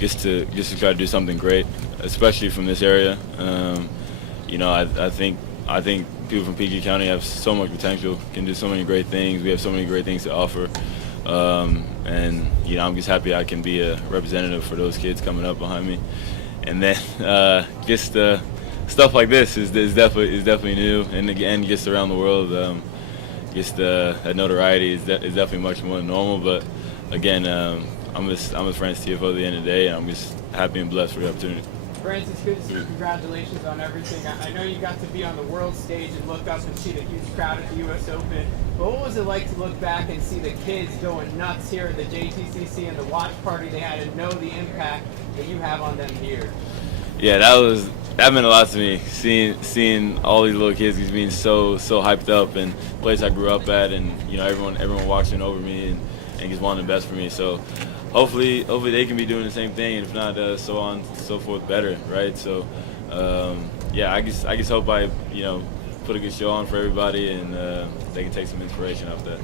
just to try to do something great, especially from this area. I think people from PG County have so much potential, can do so many great things. We have so many great things to offer, and I'm just happy I can be a representative for those kids coming up behind me. And then just stuff like this is definitely new, and again, just around the world, that notoriety is definitely much more than normal. But again, I'm with Frances Tiafoe at the end of the day, and I'm just happy and blessed for the opportunity. Frances, good to see you. Congratulations on everything. I know you got to be on the world stage and look up and see the huge crowd at the U.S. Open. But what was it like to look back and see the kids going nuts here at the JTCC and the watch party they had, and know the impact that you have on them here? Yeah, that meant a lot to me. Seeing all these little kids just being so hyped up, and the place I grew up at, and everyone watching over me and just wanting the best for me. So hopefully they can be doing the same thing, and if not, so on and so forth, better, right? So I just hope I put a good show on for everybody, and they can take some inspiration off that.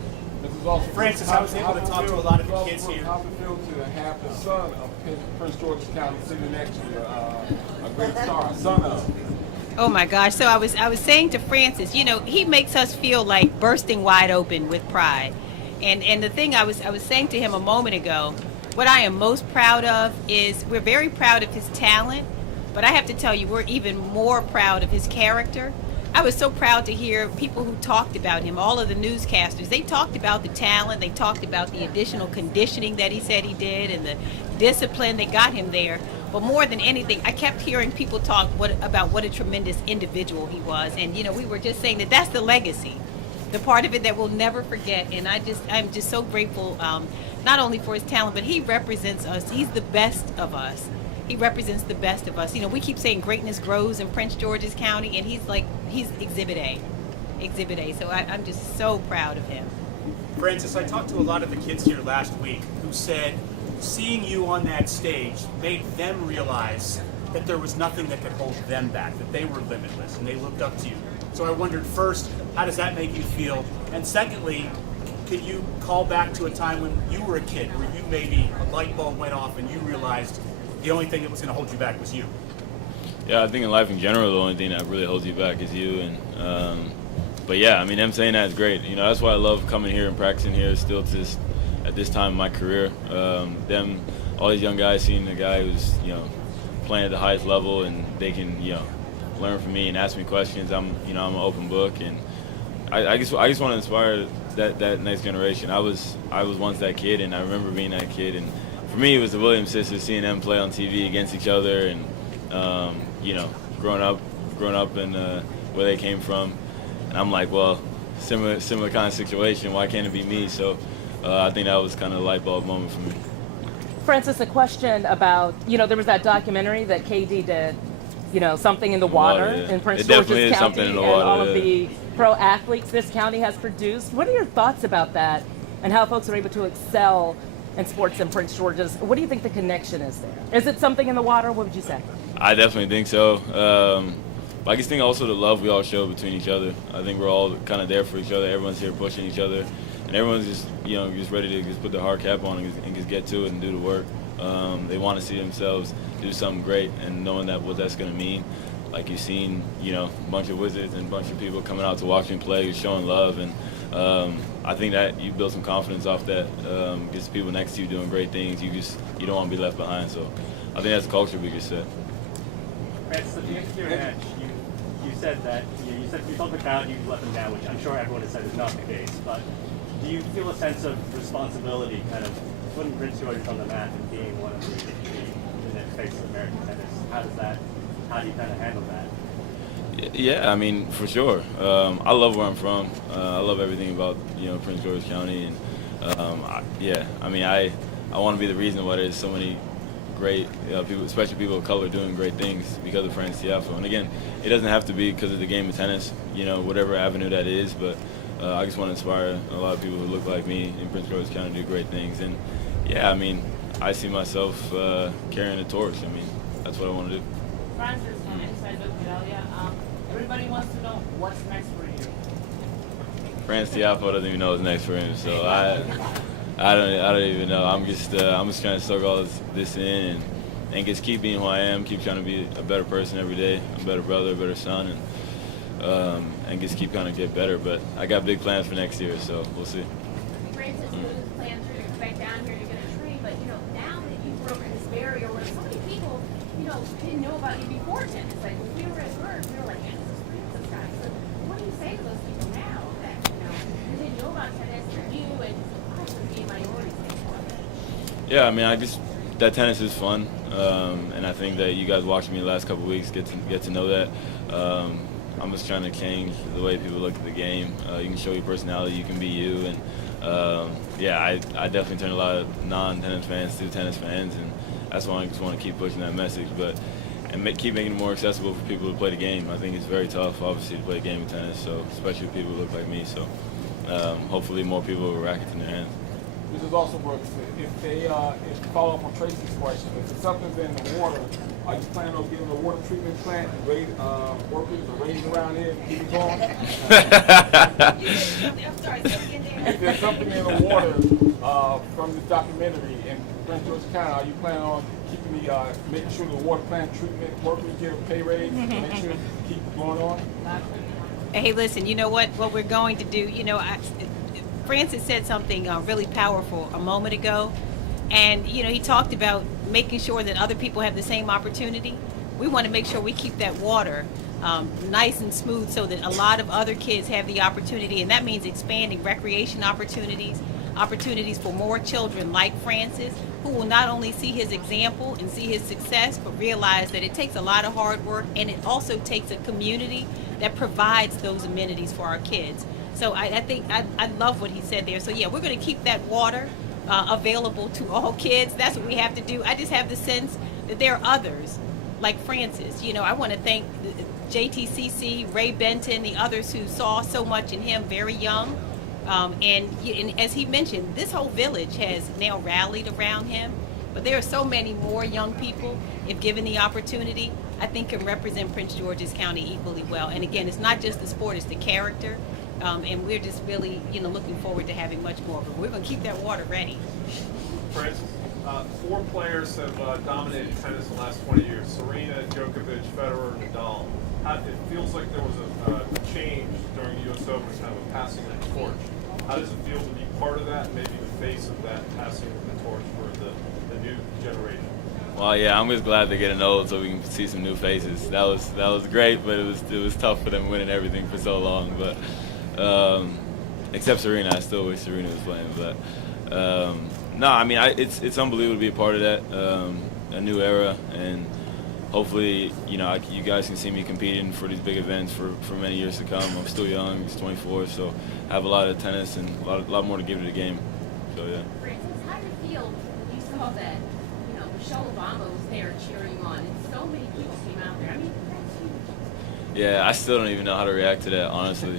Frances, I was able to talk to a lot of the kids here. How it feel to have the son of Prince George's County sitting next to you, a great star, son of? Oh my gosh! So I was saying to Frances, he makes us feel like bursting wide open with pride, and the thing I was saying to him a moment ago, what I am most proud of is we're very proud of his talent, but I have to tell you, we're even more proud of his character. I was so proud to hear people who talked about him, all of the newscasters. They talked about the talent, they talked about the additional conditioning that he said he did, and the discipline that got him there. But more than anything, I kept hearing people talk about what a tremendous individual he was. And we were just saying that's the legacy, the part of it that we'll never forget. And I'm just so grateful, not only for his talent, but he represents us. He's the best of us. He represents the best of us. We keep saying greatness grows in Prince George's County, and he's Exhibit A. Exhibit A. So I'm just so proud of him. Frances, I talked to a lot of the kids here last week who said seeing you on that stage made them realize that there was nothing that could hold them back, that they were limitless, and they looked up to you. So I wondered, first, how does that make you feel? And secondly, could you call back to a time when you were a kid, where you maybe a light bulb went off and you realized the only thing that was going to hold you back was you? Yeah, I think in life in general, the only thing that really holds you back is you. And but yeah, them saying that is great. That's why I love coming here and practicing here still at this time in my career. All these young guys seeing the guy who's playing at the highest level, and they can learn from me and ask me questions. I'm an open book, and I just want to inspire that next generation. I was once that kid, and I remember being that kid, and for me, it was the Williams sisters, seeing them play on TV against each other, and growing up in where they came from, and I'm like, well, similar kind of situation. Why can't it be me? So I think that was kind of a light bulb moment for me. Frances, a question about there was that documentary that KD did, something in the water in Prince George's County, and all of the pro athletes this county has produced. What are your thoughts about that, and how folks are able to excel in sports in Prince George's? What do you think the connection is there? Is it something in the water? What would you say? I definitely think so. But I just think also the love we all show between each other. I think we're all kind of there for each other. Everyone's here pushing each other, and everyone's just ready to just put their hard cap on and just get to it and do the work. They want to see themselves do something great, and knowing what that's going to mean. Like you've seen, a bunch of Wizards and a bunch of people coming out to watch me play, showing love, and I think that you build some confidence off that. Gets people next to you doing great things. You don't want to be left behind. So I think that's the culture we just set. Frances, at the end of your match, you said that you felt the crowd, you let them down, which I'm sure everyone has said is not the case. But do you feel a sense of responsibility, kind of putting Prince George on the map and being one of the next face of American tennis? How do you kind of handle that? Yeah, for sure. I love where I'm from. I love everything about Prince George County, and I want to be the reason why there's so many great people, especially people of color, doing great things because of Frances Tiafoe. And again, it doesn't have to be because of the game of tennis, whatever avenue that is. But I just want to inspire a lot of people who look like me in Prince George County to do great things. And yeah, I see myself carrying the torch. That's what I want to do. Frances, inside Look Italia, everybody wants to know what's next for you. Frances Tiafoe doesn't even know what's next for him, so I don't even know. I'm just trying to soak all this in, and just keep being who I am, keep trying to be a better person every day, a better brother, a better son, and just keep kind of get better. But I got big plans for next year, so we'll see. Francis, whose plans for you to come back down here, you're going to train, but now that you've broken this barrier where so many people, didn't know about you before tennis. Like when we were at work, we were like, yeah, this is Francis guy. So what do you say to those people now that who didn't know about tennis or you and being minorities? Yeah, I mean, that tennis is fun, and I think that you guys watching me the last couple of weeks get to know that. I'm just trying to change the way people look at the game. You can show your personality, you can be you, and I definitely turn a lot of non-tennis fans to tennis fans, and that's why I just want to keep pushing that message, keep making it more accessible for people to play the game. I think it's very tough, obviously, to play a game of tennis, so especially people who look like me. So hopefully more people will racket in their hands. This is also Brooks. If follow up on Tracy's question, if something's in the water, are you planning on getting a water treatment plant and workers or raised around here and keep it going? I'm sorry, say it again there. If there's something in the water from this documentary in Prince George's County, are you planning on making sure the water plant treatment workers get a pay raise and make sure it keep going on? Hey, listen, you know what we're going to do, Francis said something really powerful a moment ago, and he talked about making sure that other people have the same opportunity. We want to make sure we keep that water nice and smooth so that a lot of other kids have the opportunity, and that means expanding recreation opportunities for more children like Francis, who will not only see his example and see his success, but realize that it takes a lot of hard work, and it also takes a community that provides those amenities for our kids. So I think I love what he said there. So yeah, we're going to keep that water available to all kids. That's what we have to do. I just have the sense that there are others like Francis. I want to thank JTCC, Ray Benton, the others who saw so much in him very young. And as he mentioned, this whole village has now rallied around him. But there are so many more young people, if given the opportunity, I think can represent Prince George's County equally well. And again, it's not just the sport, it's the character. And we're just really, looking forward to having much more of it. We're going to keep that water ready. Francis, 4 players have dominated tennis in the last 20 years. Serena, Djokovic, Federer, Nadal. It feels like there was a change during the U.S. Open, kind of a passing of the torch. How does it feel to be part of that, maybe the face of that passing of the torch for the new generation? Well, yeah, I'm just glad they're getting old so we can see some new faces. That was great, but it was tough for them winning everything for so long. But except Serena, I still wish Serena was playing. But no, I mean, it's unbelievable to be a part of that, a new era, and hopefully, you guys can see me competing for these big events for many years to come. I'm still young, I'm 24, so I have a lot of tennis and a lot more to give to the game. So yeah. Francis, how did you feel when you saw that? Michelle Obama was there cheering on, and so many people came out there. I mean, that's huge. Yeah, I still don't even know how to react to that, honestly.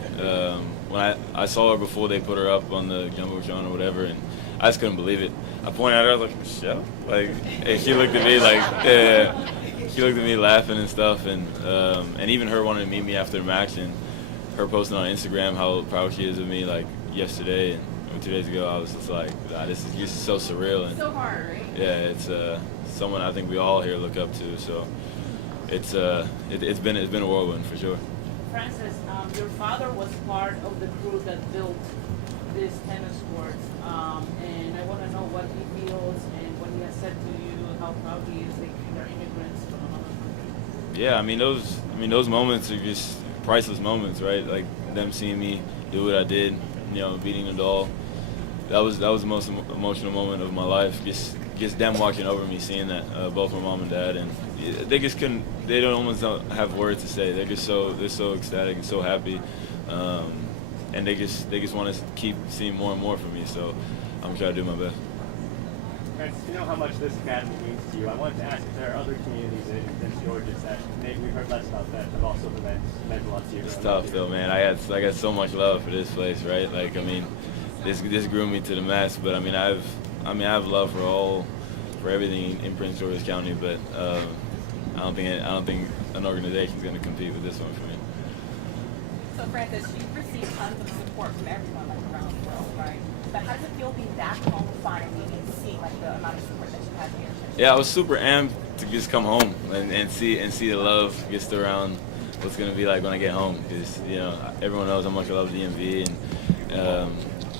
When I saw her before they put her up on the Jumbotron or whatever, and I just couldn't believe it. I pointed at her, I was like, Michelle? And she looked at me yeah. She looked at me laughing and stuff, and even her wanting to meet me after the match, and her posting on Instagram how proud she is of me, yesterday and 2 days ago. I was just like, this is just so surreal. And so hard, right? Yeah, it's someone I think we all here look up to. So it's been a whirlwind for sure. Francis, your father was part of the crew that built this tennis court, and I want to know what he feels and what he has said to you, how proud he is that they're immigrants from another country. Yeah, I mean those moments are just priceless moments, right? Like them seeing me do what I did, beating Nadal. That was the most emotional moment of my life. Just them watching over me, seeing that, both my mom and dad, and they just couldn't. They don't have words to say. They're so ecstatic and so happy, and they just want to keep seeing more and more from me. So I'm trying to do my best. Francis, you know how much this academy means to you. I wanted to ask if there are other communities in Prince George's that maybe we've heard less about that have also meant a lot to you. It's tough though, man. I got so much love for this place, right? This grew me to the max. But I have love for everything in Prince George's County. But I don't think an organization's going to compete with this one for me. So Francis, you've received tons of support from everyone around the world, right? But how does it feel being back home finally and seeing the amount of support that you have here? Yeah, I was super amped to just come home and see the love just around what's gonna be like when I get home, because everyone knows how much I love the DMV,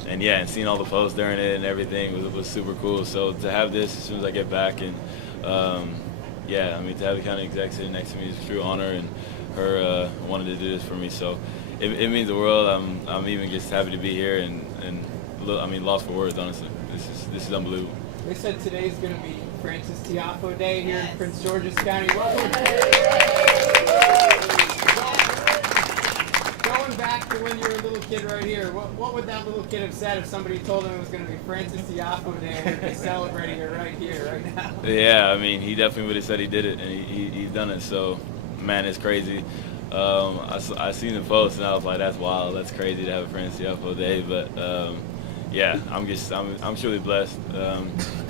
and yeah, and seeing all the posts during it and everything was super cool. So to have this as soon as I get back, and yeah, I mean, to have the county exec sitting next to me is a true honor, and her wanted to do this for me, so it means the world. I'm even just happy to be here, and I mean, lost for words, honestly. This is unbelievable. They said today's going to be Frances Tiafoe Day here in Prince George's County. Welcome. Going back to when you were a little kid right here, what would that little kid have said if somebody told him it was going to be Frances Tiafoe Day and we'd be celebrating it right here, right now? Yeah, I mean, he definitely would have said he did it, and he's done it. So, man, it's crazy. I seen the post and I was like, that's wild, that's crazy to have a Frances Tiafoe Day. But yeah, I'm truly blessed.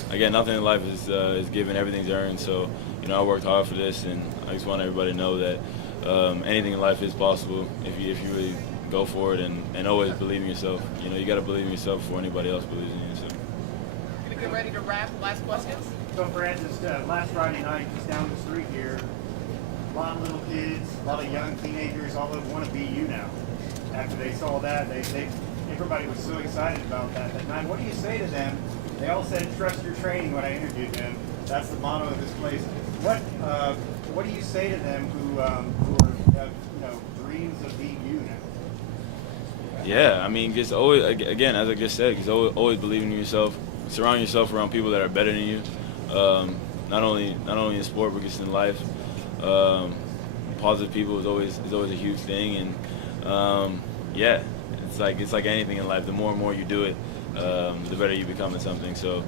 Again, nothing in life is given, everything's earned. So I worked hard for this, and I just want everybody to know that anything in life is possible if you really go for it, and always believe in yourself. You got to believe in yourself before anybody else believes in you. So. Gonna get ready to wrap. Last questions. So Francis, last Friday night, just down the street here, a lot of little kids, a lot of young teenagers, all of them want to be you now. After they saw that, everybody was so excited about that night. What do you say to them? They all said, trust your training when I interviewed them. That's the motto of this place. What do you say to them who have dreams of being you now? Yeah, I mean, just always, again, as I just said, just always believing in yourself. Surround yourself around people that are better than you. Not only in sport, but just in life. Positive people is always a huge thing, and yeah, it's like anything in life. The more and more you do it, the better you become at something. So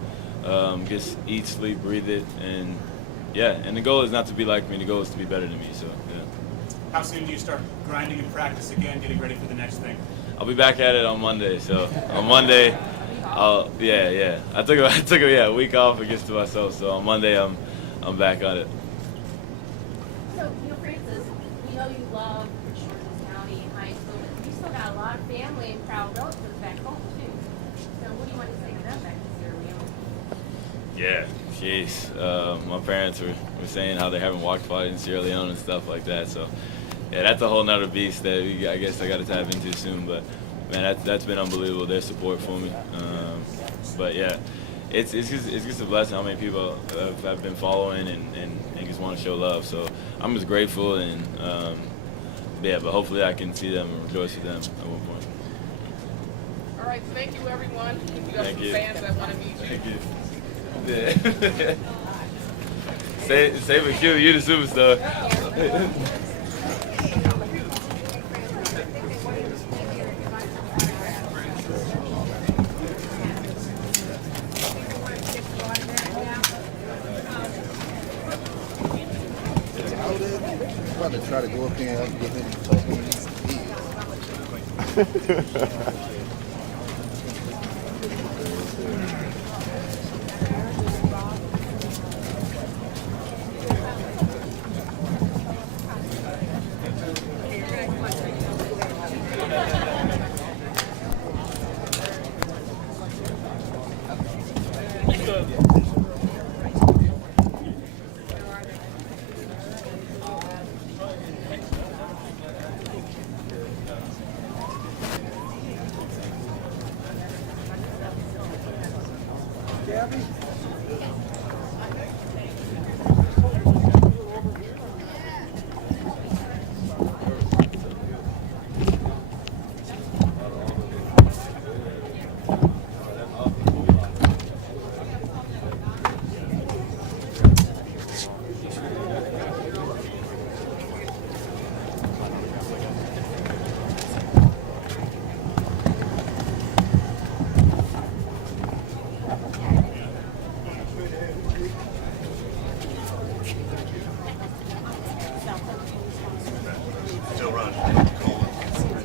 just eat, sleep, breathe it, and yeah. And the goal is not to be like me. The goal is to be better than me. So yeah. How soon do you start grinding in practice again, getting ready for the next thing? I'll be back at it on Monday. So on Monday, yeah. I took a week off against to myself. So on Monday, I'm back on it. So, Francis, we know you love Prince George's County and high school, but you still got a lot of family and proud relatives back home, too. So what do you want to say to them back to Sierra Leone? Yeah, jeez. My parents were saying how they haven't walked by in Sierra Leone and stuff like that. So, yeah, that's a whole nother beast that I guess I got to tap into soon. But, man, that's been unbelievable, their support for me. But, yeah, it's just a blessing how many people have been following and just want to show love. So I'm just grateful, and, yeah, but hopefully I can see them and rejoice with them at one point. All right, thank you, everyone. We got some fans that want to meet you. Thank you. Yeah. Save a cue, you the superstar. I'm about to try to go up there and give him talking.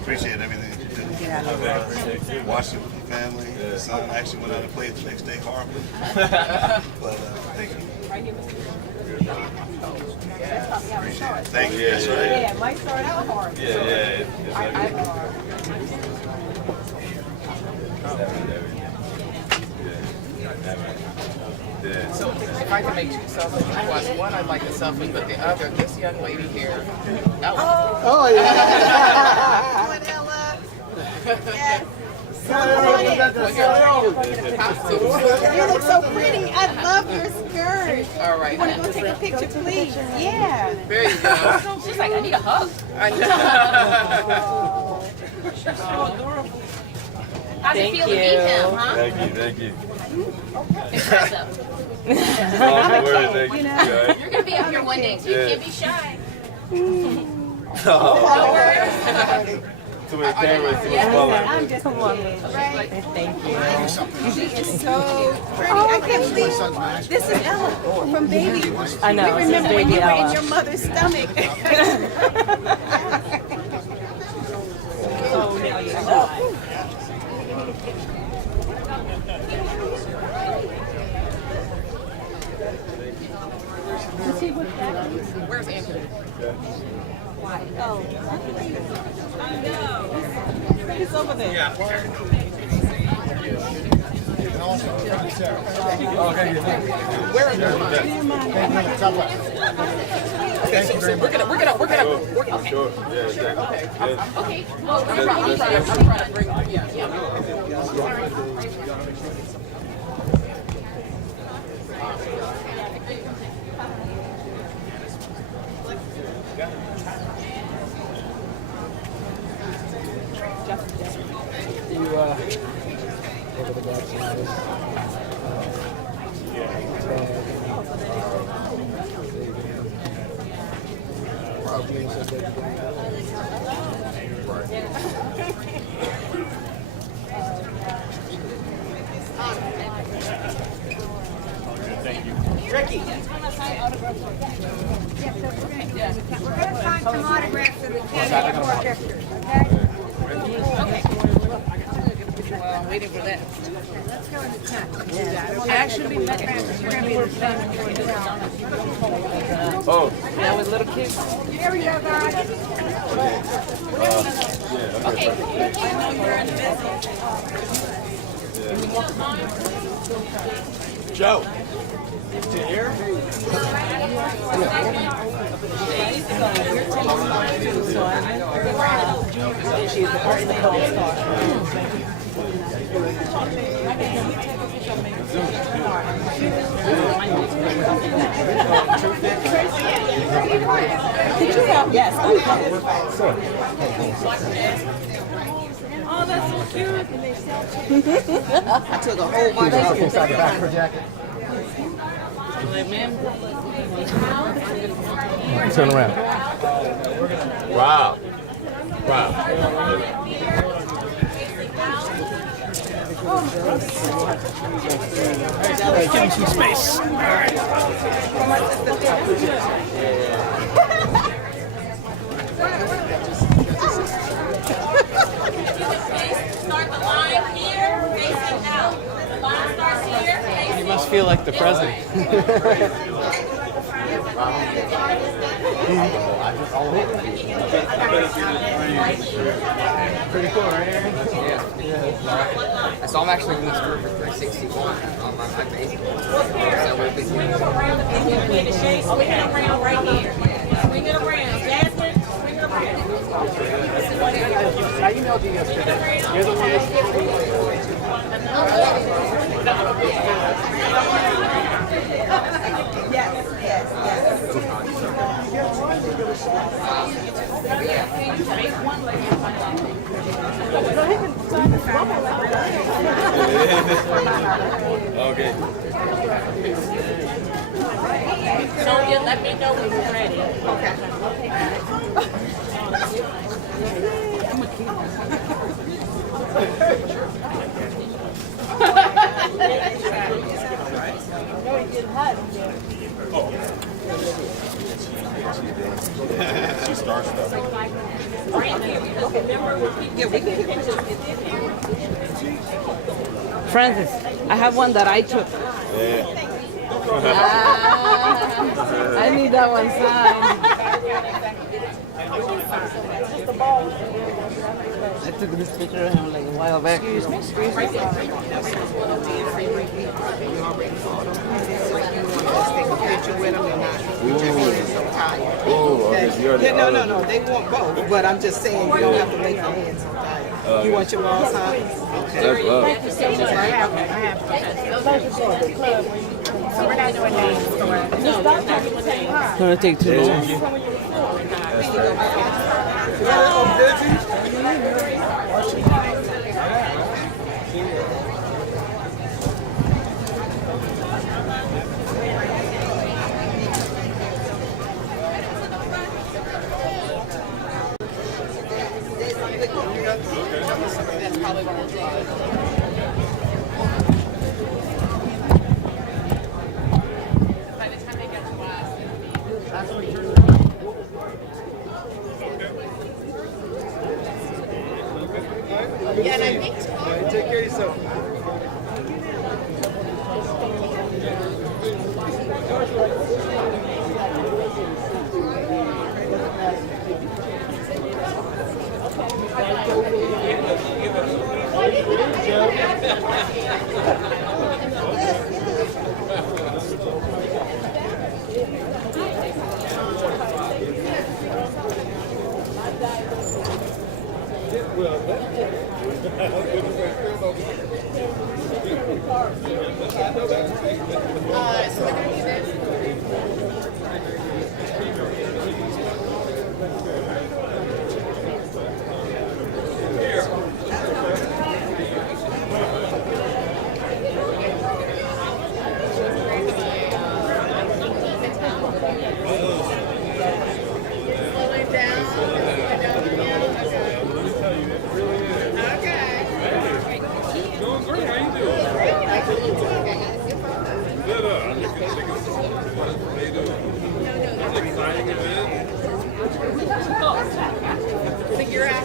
Appreciate everything you do. Watched it with the family. The son actually went out and played the next day horribly. But thank you. Appreciate it. Thank you. That's right. Yeah, it might start out hard. Yeah. Yeah. So if I can make two selfies, watch one, I'd like a selfie, but the other, this young lady here. Ella. Oh, yeah. Ella. Yes. You look so pretty. I love your skirt. All right. You want to go take a picture, please? Yeah. There you go. She's like, I need a hug. I know. She's so adorable. How's Thank it feel to meet him, huh? Thank you. Impressive. Thank you. You're going to be up here one day, so you can't be shy. Too many cameras, too much I'm following. just come on, right? Thank you. She is so pretty. I can't believe this is Ella from Baby. I know. We remember when Baby you were Ella. in your mother's stomach. Oh, now you're shy. Where's Anthony? Oh, I know. He's over there. Yeah. Where are you? Okay, so we're gonna. Okay. Sure. Yeah. Okay. Well, I'm trying to bring. Yeah. Ricky. We're going to find some autographs for the county orchestra, okay? Well, I'm waiting for that. Let's go in the tent. Actually, You're going to be the same. Oh. now with little kids. Here we go, guys. Okay. I know you're in the business. Joe. To here? She's the person that calls Did you have? Yes. Oh, that's so cute. I took a whole bunch of Inside the back for jacket. Turn around. Wow. Give him some space. All right. Start the line here, facing out. The line starts here, facing You must feel like the president. Pretty cool, right, Aaron? Yeah. So I'm actually going to score for 361 on my Facebook. So we'll be Oh, we had a round right here. Swing it around. Jasmine, swing it around. I emailed you yesterday. You're the one Okay. Sonia, let me know when you're ready. She starts stuff. Francis, I have one that I took. Yeah. I need that one signed. I took this picture of him like a while back. Excuse me. Excuse me. Take a picture with them and not. So tired. Oh, okay. So you already No. They want both, but I'm just saying you don't have to make your hands so tired. You want your balls hot? Okay. That's love. Thank you so much. I have so we're not doing names. It's gonna take too long. That's probably what I'm doing. Yeah, and I think take care of yourself. Figure out.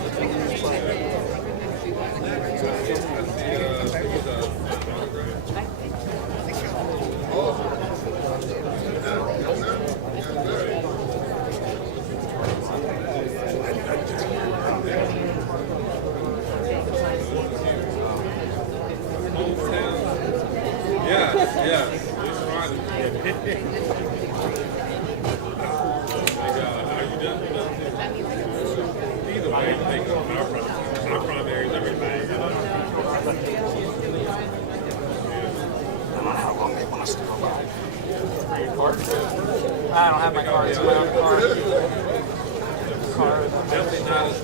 I don't have my cards in my own car. Definitely not as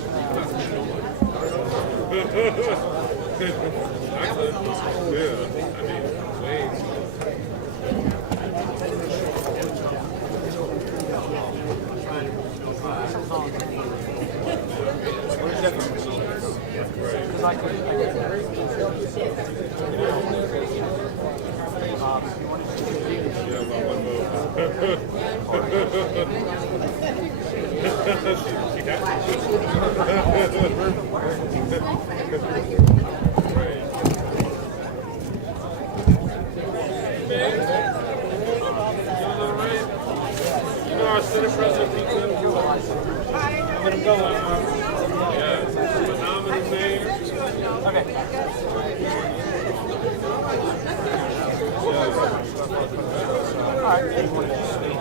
All right.